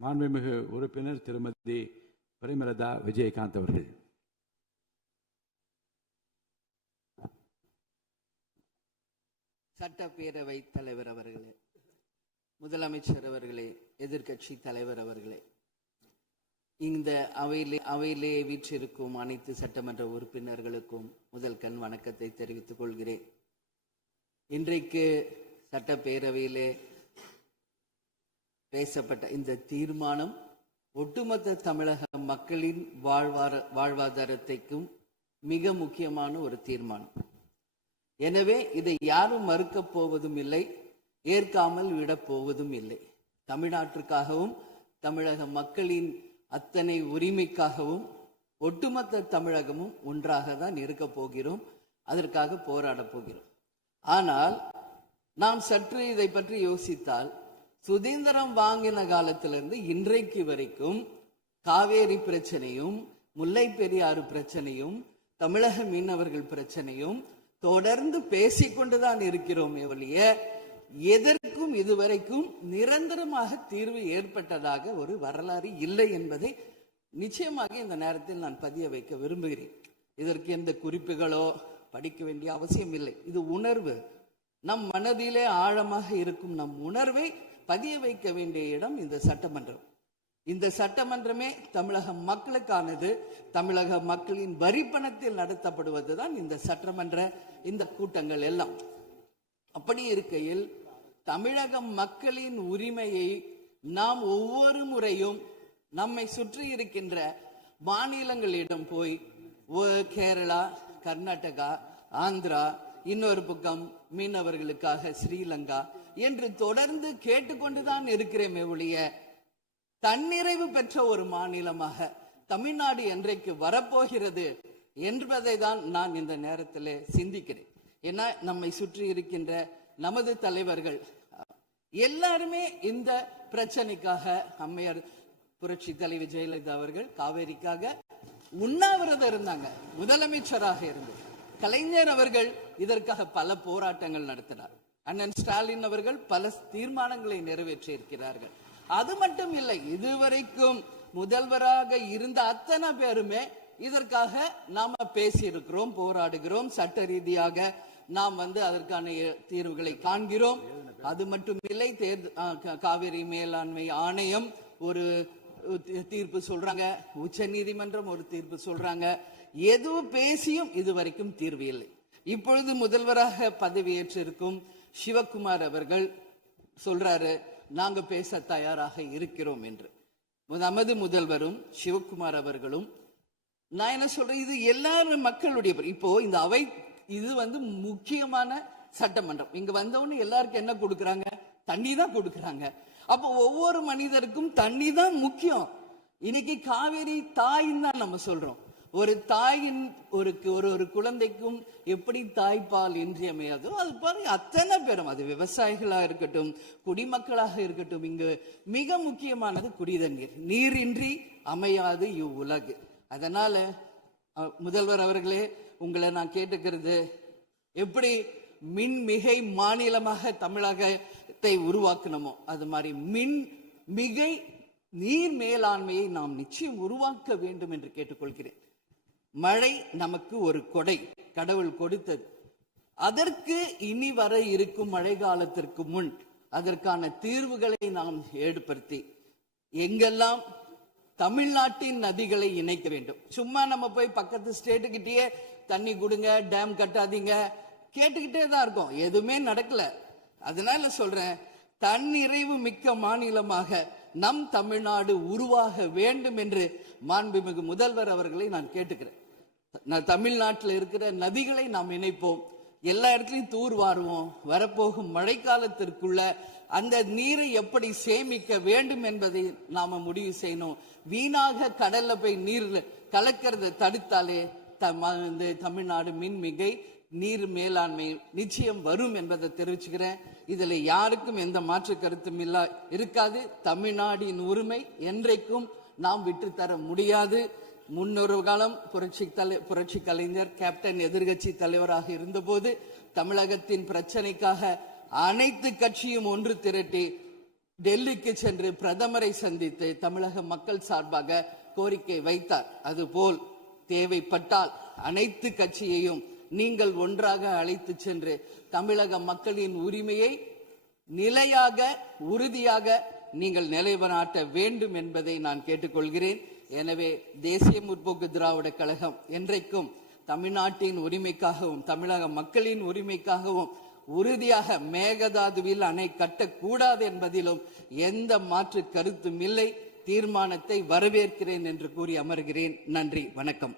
மாண்புமிகு உறுப்பினர் திருமதி பிரேமலதா விஜயகாந்த் அவர்கள். சட்டப்பேரவை தலைவர் அவர்களே, முதலமைச்சர் அவர்களே, எதிர்கட்சி தலைவர் அவர்களே, இந்த அவையிலே வீற்றிருக்கும் அனைத்து சட்டமன்ற உறுப்பினர்களுக்கும் முதல் கண் வணக்கத்தை தெரிவித்துக் கொள்கிறேன். இன்றைக்கு சட்டப்பேரவையிலே பேசப்பட்ட இந்த தீர்மானம் ஒட்டுமொத்த தமிழக மக்களின் வாழ்வாதாரத்திற்கும் மிக முக்கியமான ஒரு தீர்மானம். எனவே இதை யாரும் மறுக்கப் போவதும் இல்லை, ஏற்காமல் விடப் போவதும் இல்லை. தமிழ்நாட்டிற்காகவும் தமிழக மக்களின் அத்தனை உரிமைக்காகவும் ஒட்டுமொத்த தமிழகமும் ஒன்றாக தான் இருக்க போகிறோம், அதற்காக போராட போகிறோம். ஆனால் நாம் சற்று இதை பற்றி யோசித்தால், சுதந்திரம் வாங்கின காலத்திலிருந்து இன்றைக்கு வரைக்கும் காவேரி பிரச்சனையும் முல்லை பெரியாறு பிரச்சனையும் தமிழக மீனவர்கள் பிரச்சனையும் தொடர்ந்து பேசிக்கொண்டுதான் இருக்கிறோம். எதற்கும் இதுவரைக்கும் நிரந்தரமாக தீர்வு ஏற்பட்டதாக ஒரு வரலாறு இல்லை என்பதை நிச்சயமாக இந்த நேரத்தில் நான் பதிய வைக்க விரும்புகிறேன். இதற்கு எந்த குறிப்புகளோ படிக்க வேண்டிய அவசியம் இல்லை. இது உணர்வு, நம் மனதிலே ஆழமாக இருக்கும் நம் உணர்வை பதிய வைக்க வேண்டிய இடம் இந்த சட்டமன்றம். இந்த சட்டமன்றமே தமிழக மக்களுக்கானது. தமிழக மக்களின் வரி பணத்தில் நடத்தப்படுவதுதான் இந்த சட்டமன்ற இந்த கூட்டங்கள் எல்லாம். அப்படி இருக்கையில் தமிழக மக்களின் உரிமையை நாம் ஒவ்வொரு முறையும் நம்மை சுற்றி இருக்கின்ற மாநிலங்களிடம் போய் கேரளா, கர்நாடகா, ஆந்திரா, இன்னொரு பக்கம் மீனவர்களுக்காக ஸ்ரீலங்கா என்று தொடர்ந்து கேட்டுக்கொண்டுதான் இருக்கிறேமே ஒழிய தன்னிறைவு பெற்ற ஒரு மாநிலமாக தமிழ்நாடு என்றைக்கு வரப்போகிறது என்பதை தான் நான் இந்த நேரத்தில் சிந்திக்கிறேன். ஏன்னா நம்மை சுற்றி இருக்கின்ற நமது தலைவர்கள் எல்லாருமே இந்த பிரச்சனைக்காக, அம்மையார் புரட்சி தலைவி ஜெயலலிதா அவர்கள் காவேரிக்காக உண்ணாவிரதம் இருந்தாங்க, முதலமைச்சராக இருந்து. கலைஞர் அவர்கள் இதற்காக பல போராட்டங்கள் நடத்தினார். அண்ணன் ஸ்டாலின் அவர்கள் பல தீர்மானங்களை நிறைவேற்றி இருக்கிறார்கள். அது மட்டும் இல்லை, இதுவரைக்கும் முதல்வராக இருந்த அத்தனை பேருமே இதற்காக நாம பேசி இருக்கிறோம், போராடுகிறோம், சட்ட ரீதியாக நாம் அதற்கான தீர்வுகளை காண்கிறோம். அது மட்டும் இல்லை, காவிரி மேலாண்மை ஆணையம் ஒரு தீர்ப்பு சொல்றாங்க, உச்ச நீதிமன்றம் ஒரு தீர்ப்பு சொல்றாங்க. எதுவும் பேசியும் இதுவரைக்கும் தீர்வு இல்லை. இப்பொழுது முதல்வராக பதவியேற்றிருக்கும் சிவகுமார் அவர்கள் சொல்றாரு, நாங்க பேச தயாராக இருக்கிறோம் என்று. நமது முதல்வரும் சிவகுமார் அவர்களும், நான் என்ன சொல்றேன், இது எல்லாரும் மக்களுடைய, இப்போ இந்த அவை இது முக்கியமான சட்டமன்றம். இங்க வந்தவொன்னு எல்லாருக்கும் என்ன கொடுக்கறாங்க? தண்ணி தான் கொடுக்கறாங்க. அப்போ ஒவ்வொரு மனிதருக்கும் தண்ணி தான் முக்கியம். இன்னைக்கு காவேரி தாயின்னு தான் நம்ம சொல்றோம். ஒரு தாயின் ஒரு குழந்தைக்கும் எப்படி தாய்ப்பால் இன்றியமையாதோ அது பாருங்க, அத்தனை பேரும், அது விவசாயிகளாக இருக்கட்டும், குடிமக்களாக இருக்கட்டும், இங்கு மிக முக்கியமானது குடிதண்ணீர். நீரின்றி அமையாது இவ்வுலகு. அதனால முதல்வர் அவர்களே, உங்களை நான் கேட்டுக்கிறது, எப்படி மின்மிகை மாநிலமாக தமிழகத்தை உருவாக்கணுமோ அது மாதிரி மின்மிகை நீர் மேலாண்மையை நாம் நிச்சயம் உருவாக்க வேண்டும் என்று கேட்டுக்கொள்கிறேன். மழை நமக்கு ஒரு கொடை, கடவுள் கொடுத்தது. அதற்கு இனி வர இருக்கும் மழை காலத்திற்கு முன் அதற்கான தீர்வுகளை நாம் ஏற்படுத்தி எங்கெல்லாம் தமிழ்நாட்டின் நதிகளை இணைக்க வேண்டும். சும்மா நம்ம போய் பக்கத்து ஸ்டேட்டுக்கிட்டே தண்ணி கொடுங்க, டேம் கட்டாதீங்க கேட்டுக்கிட்டே தான் இருக்கோம், எதுவுமே நடக்கல. அதனால சொல்றேன், தன்னிறைவு மிக்க மாநிலமாக நம் தமிழ்நாடு உருவாக வேண்டும் என்று மாண்புமிகு முதல்வர் அவர்களை நான் கேட்டுக்கிறேன். தமிழ்நாட்டில் இருக்கிற நதிகளை நாம் இணைப்போம், எல்லா இடத்துலையும் தூர்வாருவோம். வரப்போகும் மழைக்காலத்திற்குள்ள அந்த நீரை எப்படி சேமிக்க வேண்டும் என்பதை நாம முடிவு செய்யணும். வீணாக கடல்ல போய் நீர் கலக்கிறத தடுத்தாலே தமிழ்நாடு மின்மிகை நீர் மேலாண்மை நிச்சயம் வரும் என்பதை தெரிவிச்சுக்கிறேன். இதுல யாருக்கும் எந்த மாற்று கருத்தும் இருக்காது. தமிழ்நாடின் உரிமை என்றைக்கும் நாம் விட்டுத்தர முடியாது. முன்னொரு காலம் புரட்சி கலைஞர் கேப்டன் எதிர்கட்சி தலைவராக இருந்தபோது தமிழகத்தின் பிரச்சனைக்காக அனைத்து கட்சியும் ஒன்று திரட்டி டெல்லிக்கு சென்று பிரதமரை சந்தித்து தமிழக மக்கள் சார்பாக கோரிக்கை வைத்தார். அதுபோல் தேவைப்பட்டால் அனைத்து கட்சியையும் நீங்கள் ஒன்றாக அழைத்து சென்று தமிழக மக்களின் உரிமையை நிலையாக உறுதியாக நீங்கள் நிலைநாட்ட வேண்டும் என்பதை நான் கேட்டுக்கொள்கிறேன். எனவே தேசிய முற்போக்கு திராவிட கழகம் என்றைக்கும் தமிழ்நாட்டின் உரிமைக்காகவும் தமிழக மக்களின் உரிமைக்காகவும் உறுதியாக மேகதாதுவில் அணை கட்டக்கூடாது என்பதிலும் எந்த மாற்று கருத்தும் இல்லை. தீர்மானத்தை வரவேற்கிறேன் என்று கூறி அமர்கிறேன். நன்றி, வணக்கம்.